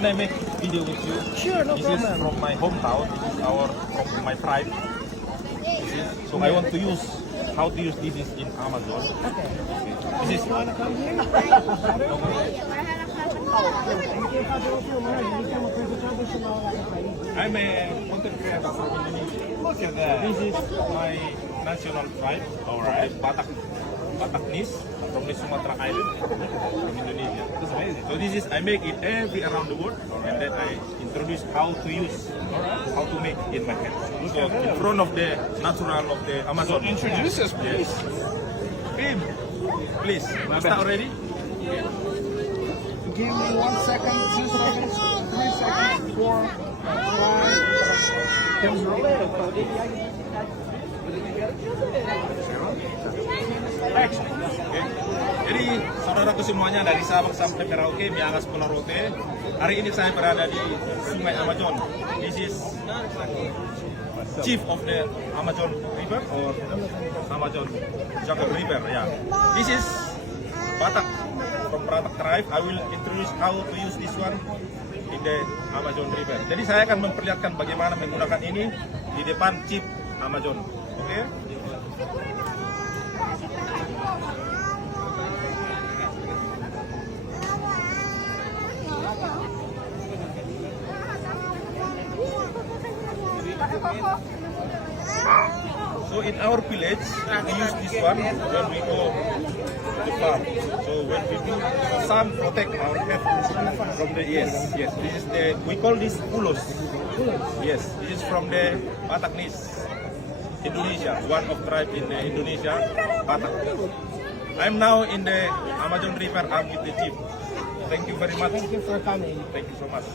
can I make video with you? Sure, no This problem. is from my hometown. This is from my tribe. So I want to use how to use this is in Amazon. Okay. This is Wanna come here? I'm a content creator from Indonesia. Look at that. This is my national tribe. Alright, Bataknis from the Sumatra Island from Indonesia. That's amazing. So this is I make it every around the world, and then I introduce how to use, how to make in my head. So in front of the natural of the Amazon. Introduce us, please. Bim, please. Start already? Give me 1 second, 2 seconds, 3 seconds, 4, 5. Can we roll it? Action. Okay. Jadi saudaraku semuanya dari Sabang sampai Merauke, Miangas Pulau Rote. Hari ini saya berada di Sungai Amazon. This is chief of the Amazon River or Amazon Jagat River. Yeah. This is Batak from Batak tribe. I will introduce how to use this one in the Amazon River. Jadi saya akan memperlihatkan bagaimana menggunakan ini di depan chief Amazon. Oke? Okay? So in our village, we use this one when we go to the farm. So when we do sun protect our head from the yes. This is the we call this pulos. Yes, this is from the Bataknis, Indonesia, one of tribe in Indonesia, Batak. I'm now in the Amazon River. I'm with the chief. Thank you very much. Thank you for coming. Thank you so much.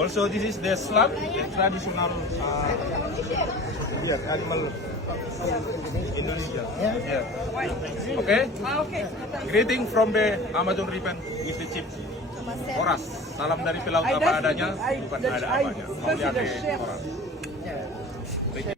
Also, this is the slab, the traditional animal Indonesia. Yeah. Okay. Greeting from the Amazon River with the chief. Horas. Salam dari pelaut apa adanya, bukan ada apanya. Mau lihat Horas.